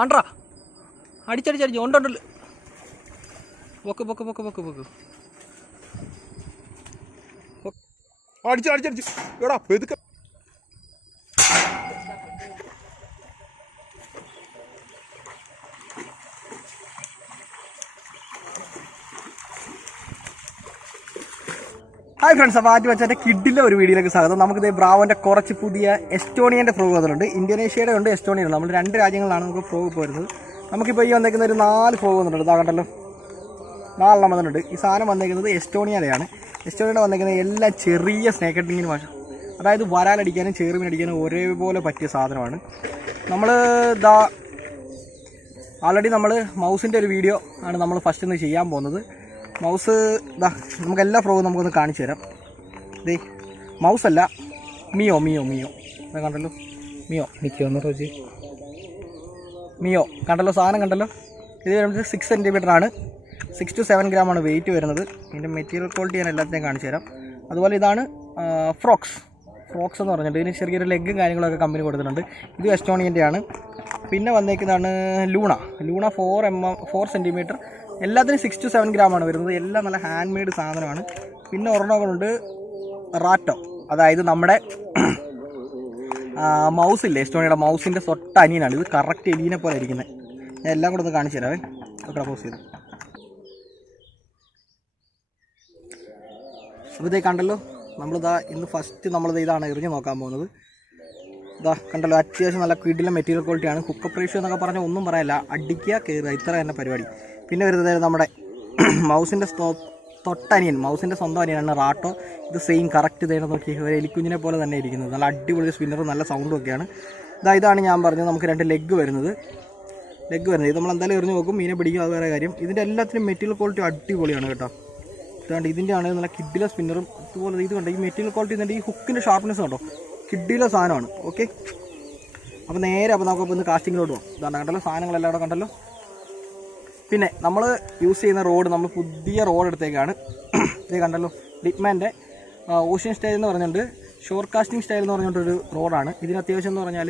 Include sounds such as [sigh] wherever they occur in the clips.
ആണ്ട്രാ. അടിച്ചടിച്ചടിച്ച് ഉണ്ടുണ്ടല്ലോ പൊക്ക് പൊക്ക് പൊക്ക് പൊക്ക് പൊക്ക്. അടിച്ചു അടിച്ചടിച്ചു എടാ പെതുക്കെ ഹായ് ഫ്രണ്ട്സ് അപ്പോൾ ആദ്യം വെച്ചാൽ കിഡിലെ ഒരു വീഡിയോയിലേക്ക് സ്വാഗതം. നമുക്കിത് ബ്രാവോന്റെ കുറച്ച് പുതിയ എസ്റ്റോണിയന്റെ ഫ്രോഗ് വന്നിട്ടുണ്ട്. ഇന്തോനേഷ്യയുടെ ഉണ്ട് എസ്റ്റോണിയ ഉണ്ട് നമ്മൾ രണ്ട് രാജ്യങ്ങളാണ് നമുക്ക് ഫ്രോഗ് ഇപ്പോൾ വരുന്നത്. നമുക്കിപ്പോൾ ഈ വന്നേക്കുന്ന ഒരു നാല് ഫ്രോഗ് വന്നിട്ടുണ്ട്. ഇതാ കണ്ടല്ലോ. നാലെണ്ണം വന്നിട്ടുണ്ട്. ഈ സാധനം വന്നേക്കുന്നത് എസ്റ്റോണിയയുടെയാണ് എസ്റ്റോണിയയുടെ വന്നേക്കുന്നത് എല്ലാ ചെറിയ സ്നേക്ക് ഹെഡിങ്ങിന് ഭാഷ അതായത് വരാലടിക്കാനും ചെറുമീൻ അടിക്കാനും ഒരേപോലെ പറ്റിയ സാധനമാണ്. നമ്മൾ ദാ ആൾറെഡി നമ്മൾ മൗസിന്റെ ഒരു വീഡിയോ ആണ് നമ്മൾ ഫസ്റ്റ് ഒന്ന് ചെയ്യാൻ പോകുന്നത്. മൗസ് ഇതാ നമുക്ക് എല്ലാ ഫ്രോഗും നമുക്കൊന്ന് കാണിച്ചു തരാം. ഇതേ അല്ല മിയോ മിയോ മിയോ. ഇതാ കണ്ടല്ലോ? മിയോ നിൽക്കുമോ ഒന്ന് റോജി മിയോ കണ്ടല്ലോ? സാധനം കണ്ടല്ലോ? ഇത് വരുമ്പോൾ സിക്സ് സെന്റിമീറ്റർ ആണ്. സിക്സ് ടു സെവൻ ഗ്രാം ആണ് വെയിറ്റ് വരുന്നത്. ഇതിന്റെ മെറ്റീരിയൽ ക്വാളിറ്റി ഞാൻ എല്ലാത്തിനെയും കാണിച്ചു തരാം. അതുപോലെ ഇതാണ് ഫ്രോക്സ് ഫ്രോക്സ് എന്ന് പറഞ്ഞിട്ട് ഇതിന് ചെറിയൊരു ലെഗും കാര്യങ്ങളൊക്കെ കമ്പനി കൊടുത്തിട്ടുണ്ട്. ഇത് വെസ്റ്റോണിയന്റെ ആണ്. പിന്നെ വന്നേക്കുന്നതാണ് Luna Luna four M M four centimetre എല്ലാത്തിനും സിക്സ് ടു സെവൻ ഗ്രാം ആണ് വരുന്നത്. എല്ലാം നല്ല ഹാൻഡ് മെയ്ഡ് സാധനമാണ്. പിന്നെ ഒരെണ്ണങ്ങളുണ്ട് റാറ്റോ അതായത് നമ്മുടെ മൗസ് ഇല്ലേ? എസ്റ്റോണിയുടെ മൗസിന്റെ തൊട്ട അനിയനാണ്. ഇത് കറക്റ്റ് എലീനെ പോലെ ഇരിക്കുന്നത്. ഞാൻ എല്ലാം കൂടെ ഒന്ന് കാണിച്ചു തരാവേ. പോസ് ചെയ്ത്. അപ്പോൾ ഇതേ കണ്ടല്ലോ. നമ്മളിതാ ഇന്ന് ഫസ്റ്റ് നമ്മളിത് ഇതാണ് എറിഞ്ഞ് നോക്കാൻ പോകുന്നത്. ഇതാ കണ്ടല്ലോ അത്യാവശ്യം നല്ല കിടില മെറ്റീരിയൽ ക്വാളിറ്റിയാണ് ഹുക്കപ്പ് റേഷ്യോ എന്നൊക്കെ പറഞ്ഞാൽ ഒന്നും പറയല്ല അടിക്കുക കയറുക ഇത്ര തന്നെ പരിപാടി. പിന്നെ വരുന്നത് നമ്മുടെ [clears throat] മൗസിന്റെ തൊട്ടനിയൻ മൗസിന്റെ സ്വന്തം അനിയനാണ് റാട്ടോ. ഇത് സെയിം കറക്റ്റ് ചെയ്യണം നോക്കി. ഒരു എലിക്കുഞ്ഞിനെ പോലെ തന്നെ ഇരിക്കുന്നത്. നല്ല അടിപൊളി സ്പിന്നർ നല്ല സൗണ്ടും ഒക്കെയാണ്. ഇതാ ഇതാണ് ഞാൻ പറഞ്ഞത് നമുക്ക് രണ്ട് ലെഗ് വരുന്നത്. ലെഗ് വരുന്നത്. ഇത് നമ്മൾ എന്തായാലും എറിഞ്ഞ് നോക്കും മീനെ പിടിക്കും അത് വേറെ കാര്യം. ഇതിന്റെ എല്ലാത്തിനും മെറ്റീരിയൽ ക്വാളിറ്റി അടിപൊളിയാണ് കേട്ടോ. ഇതാണ്ട് ഇതിന്റെ ആണ് നല്ല കിഡിലെ സ്പിന്നറും അതുപോലെ ഇത് കണ്ടോ ഈ മെറ്റീരിയൽ ക്വാളിറ്റി ഈ ഹുക്കിന്റെ ഷാർപ്നെസ് കണ്ടോ? കിഡിലെ സാധനമാണ് ഓക്കെ അപ്പോൾ നേരെ അപ്പോൾ നമുക്ക് ഇന്ന് കാസ്റ്റിങ്ങിലോട്ട് പോകാം ഇതാണ് കണ്ടല്ലോ സാധനങ്ങളെല്ലാം അവിടെ കണ്ടല്ലോ? പിന്നെ നമ്മൾ യൂസ് ചെയ്യുന്ന റോഡ് നമ്മൾ പുതിയ റോഡ് എടുത്തേക്കാണ്. [clears throat] ഇത് കണ്ടല്ലോ ഡിപ്മാന്റെ ഓഷ്യൻ സ്റ്റൈൽ എന്ന് പറഞ്ഞുകൊണ്ട് ഷോർ കാസ്റ്റിംഗ് സ്റ്റൈൽ എന്ന് പറഞ്ഞിട്ടൊരു റോഡാണ് ഇതിന് അത്യാവശ്യം എന്ന് പറഞ്ഞാൽ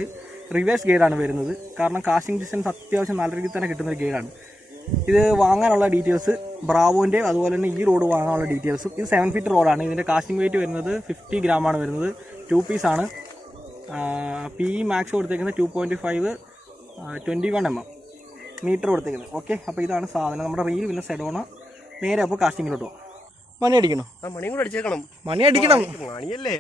റിവേഴ്സ് ഗൈഡാണ് വരുന്നത്. കാരണം കാസ്റ്റിംഗ് ഡിസ്റ്റൻസ് അത്യാവശ്യം നല്ല രീതിയിൽ തന്നെ കിട്ടുന്ന ഒരു ഇത് വാങ്ങാനുള്ള ഡീറ്റെയിൽസ് ബ്രാവോന്റെ അതുപോലെ തന്നെ ഈ റോഡ് വാങ്ങാനുള്ള ഡീറ്റെയിൽസും ഇത് സെവൻ ഫീറ്റ് റോഡാണ് ഇതിന്റെ കാസ്റ്റിംഗ് വെയിറ്റ് വരുന്നത് ഫിഫ്റ്റി ഗ്രാമാണ് വരുന്നത്. ടു പീസാണ് പി മാക്സ് കൊടുത്തേക്കുന്നത് two point five twenty one M M metre കൊടുത്തേക്കുന്നത്. ഓക്കെ അപ്പോൾ ഇതാണ് സാധനം. നമ്മുടെ റീൽ പിന്നെ സെഡോണ നേരെ അപ്പോൾ കാസ്റ്റിങ്ങിലോട്ട് പോകും മണി അടിക്കണോ? ആ മണിയും കൂടെ അടിച്ചേക്കണം. മണി അടിക്കണം. മണിയല്ലേ?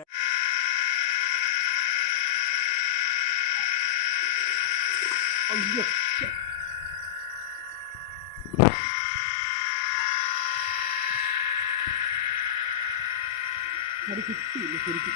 അത് ശരിക്കും.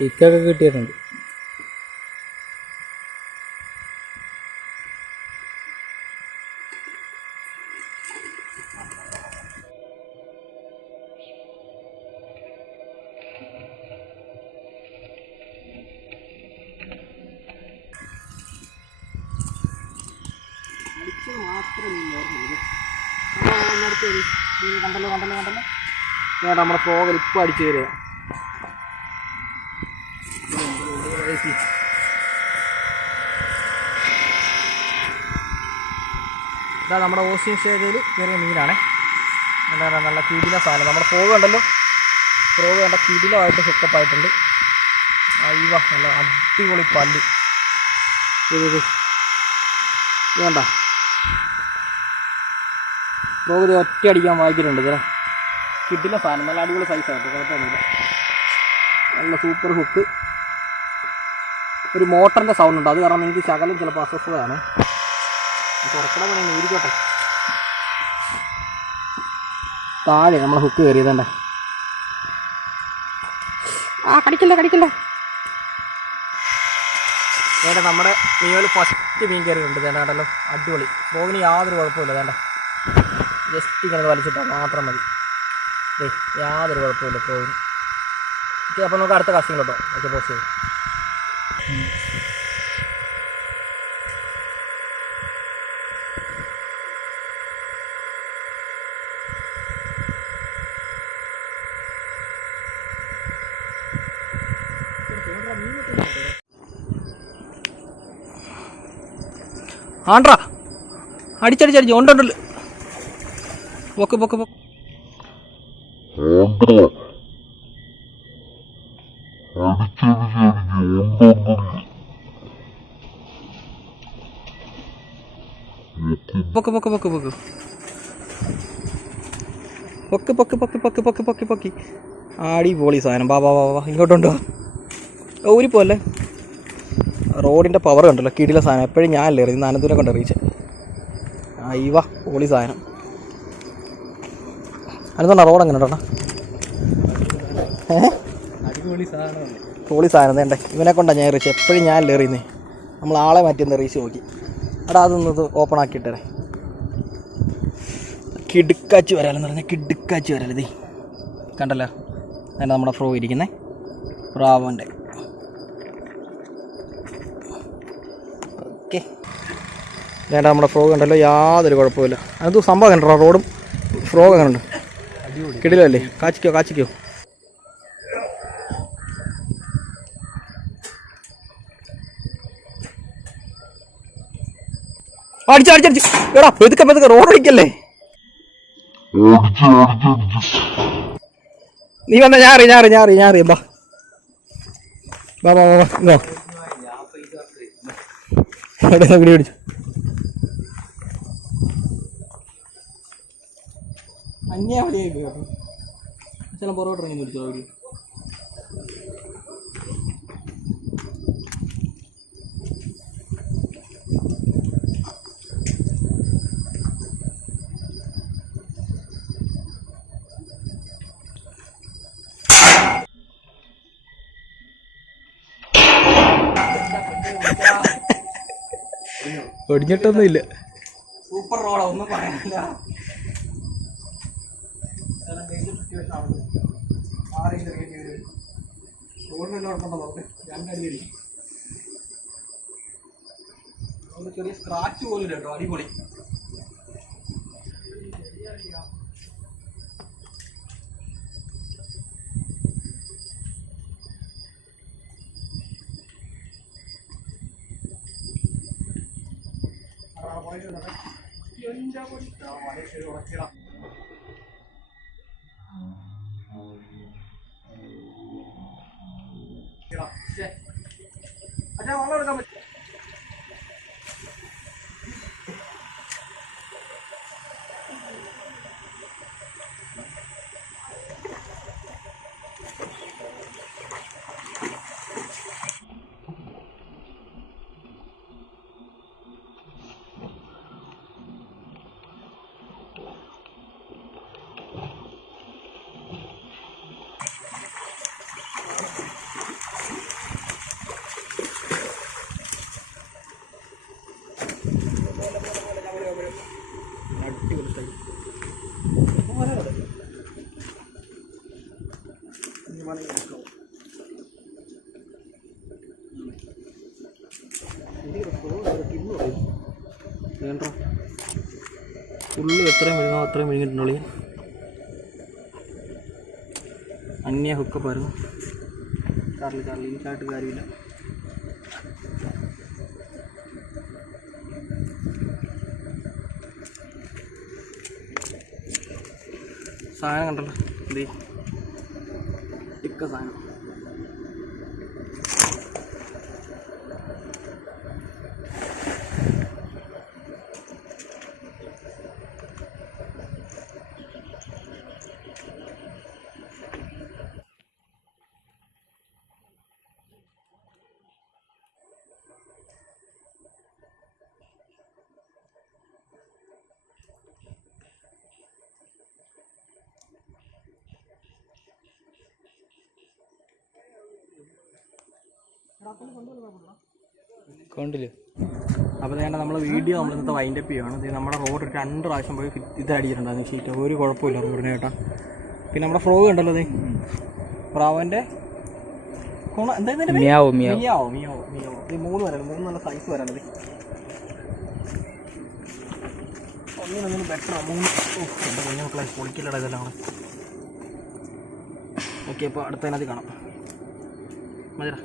ഇക്കൊക്കെ കിട്ടിയിട്ടുണ്ട്. കണ്ടല്ലോ കണ്ടല്ലോ കണ്ടല്ലോ ഞാൻ നമ്മുടെ ഫോഗൽ ഇപ്പം അടിച്ചു തരിക ഇതാ നമ്മുടെ ഓസിയൻ ശേഖയിൽ ചെറിയ മീനാണ്. പറയുക നല്ല കിടില സാധനം. നമ്മുടെ ഫ്രോഗ് ഉണ്ടല്ലോ ഫ്രോഗ് കണ്ട കിടിലമായിട്ട് ഹുക്കപ്പ് ആയിട്ടുണ്ട്. അയ്യ നല്ല അടിപൊളി പല്ല്. വേണ്ട ഇത് ഇത്. ഫ്രോഗ് ഒറ്റ അടിക്കാൻ വായിക്കുന്നുണ്ട് ഇതിനെ കിട്ടില്ല. സാധനം നല്ല അടിപൊളി സൈസാണ് കുഴപ്പമൊന്നുമില്ല. നല്ല സൂപ്പർ ഹുക്ക് ഒരു മോട്ടറിന്റെ സൗണ്ട് ഉണ്ട്. അത് കാരണം എനിക്ക് ശകലം ചിലപ്പോൾ അസ്വസ്ഥതയാണ്. തുറക്കണ പണി ഊരിക്കോട്ടെ. താഴെ നമ്മൾ ഹുക്ക് കയറിയതണ്ടേ ആ കടിക്കണ്ട കടിക്കണ്ട. വേണ്ട നമ്മുടെ മീനുകൾ ഫസ്റ്റ് മീൻ കയറിയിട്ടുണ്ട്. ചേട്ടാ കേട്ടല്ലോ അടിപൊളി. ഫ്രോഗിന് യാതൊരു കുഴപ്പമില്ല വേണ്ട ജസ്റ്റ് ഇങ്ങനെ വലിച്ചിട്ടാൽ മാത്രം മതി. യാതൊരു കുഴപ്പമില്ല പോയി ഓക്കെ അപ്പോൾ നമുക്ക് അടുത്ത കാസ്റ്റിംഗ് കേട്ടോ ഓക്കെ പോസ്റ്റ് ചെയ്യും. ആണ്ട്രാ. അടിച്ചടിച്ചടിച്ച്. ഉണ്ടുണ്ടല്ലോ പൊക്ക് പൊക്ക് പൊക്ക്. പൊക്ക് പൊക്ക് പൊക്ക് പൊക്ക്. പൊക്ക് പൊക്ക് പൊക്ക് പൊക്ക് പൊക്ക് പൊക്ക് പൊക്കി. അടിപൊളി സാധനം. ബാ ബാ ബാ ബാ ഇങ്ങോട്ടുണ്ടോ? റോഡിന്റെ പവർ കണ്ടല്ലോ. കിടില സാധനം. എപ്പോഴും ഞാനല്ലേ അറിയുന്നത്? അനന്തൂരെ കൊണ്ട് അറിയിച്ചേ അയ്യവ പൊളി സാധനം. അനന്തണ്ട റോഡ് എങ്ങനെ ഉണ്ടോ പൊളി സാധനം വേണ്ടേ ഇവനെ കൊണ്ടാണ് ഞാൻ റീച്ച് എപ്പോഴും ഞാനല്ലേ എറിയുന്നത് നമ്മൾ ആളെ മാറ്റി ഒന്ന് എറിയിച്ച് നോക്കി. എടാ അതൊന്ന് ഇത് ഓപ്പൺ ആക്കിയിട്ടേ. കിടുക്കാച്ചി വരാലെന്ന് പറഞ്ഞാൽ കിടുക്കാച്ചി വരാലേ കണ്ടല്ലോ? അതിന്റെ നമ്മുടെ ഫ്രോ ഇരിക്കുന്നേ. പ്രാവന്റെ ഓക്കെ. ഞാൻ നമ്മുടെ ഫ്രോ കണ്ടല്ലോ. യാതൊരു കുഴപ്പമില്ല അത് സംഭവം കണ്ടോ റോഡും ഫ്രോ കണ്ടുണ്ട് കിടിലല്ലേ? കാച്ചിക്കോ കാച്ചിക്കോ. അടിച്ചു അടിച്ചടിച്ചു എടാ പെതുക്കെ പെതുക്കെ റോഡ് അടിക്കല്ലേ നീ വന്ന ഞാറി ഞാറി ഞാൻ അറിയാം ബാ. ബാ ബാ ബാ ബാ. പിടിച്ചു അങ്ങനെ അവിടെ ആയിട്ട് കേട്ടോ ചില പൊറോട്ട ഇറങ്ങി മേടിച്ചു അവർ? ഒടിഞ്ഞിട്ടൊന്നും ഒടിഞ്ഞിട്ടൊന്നുമില്ല. സൂപ്പർ റോളൊന്നും പറയാനില്ല ചില കേസ് സിറ്റുവേഷൻ അവിടെ മാറി ചെറിയേണ്ടി വരും റോഡിനെല്ലാം ഉണ്ടോ നോക്ക് രണ്ടടിയിരിക്കും അതുകൊണ്ട് ചെറിയ സ്ക്രാച്ച് പോലും ഇല്ല കേട്ടോ അടിപൊളി. പോയിട്ടുണ്ടോ അച്ഛാ വെള്ളം എടുക്കാൻ വേണമെങ്കിൽ എടുക്കാം ഉള്ളി എത്രയും വിഴുങ്ങോ അത്രയും വിഴുങ്ങിട്ടുണ്ടോളി അന്യ ഹുക്കപ്പായിരുന്നു കാറിൽ കാറിൽ. എനിക്കായിട്ട് കാര്യമില്ല. സാധനം കണ്ടല്ലോ. എന്തേ 干啥呀 കൊണ്ടില്ല? അപ്പോൾ വേണ്ട നമ്മൾ വീഡിയോ നമ്മൾ ഇന്നത്തെ വൈൻഡ് അപ്പ് ചെയ്യുകയാണ് ഇത് നമ്മുടെ റോഡ് രണ്ട് പ്രാവശ്യം പോയി ഇത് അടിച്ചിട്ടുണ്ടായിരുന്നു. ഷീറ്റ് ഒരു കുഴപ്പമില്ല റോഡിന് കേട്ടോ. പിന്നെ നമ്മുടെ ഫ്രോഗ് ഉണ്ടല്ലോ അത് പ്രാവന്റെ മിയാവോ മിയാവോ. മിയാവോ മിയാവോ ഇത് മൂന്ന് വരാണ് മൂന്ന് നല്ല സൈസ് വരാണത് ഒന്നിനൊന്നിനും ബെറ്റർ മൂന്ന് എന്റെ കുഞ്ഞു മക്കളെ പൊളിക്കില്ലടാ ഇതെല്ലാം ഓക്കെ അപ്പോൾ അടുത്തതിനകത്ത് കാണാം. മതിടാ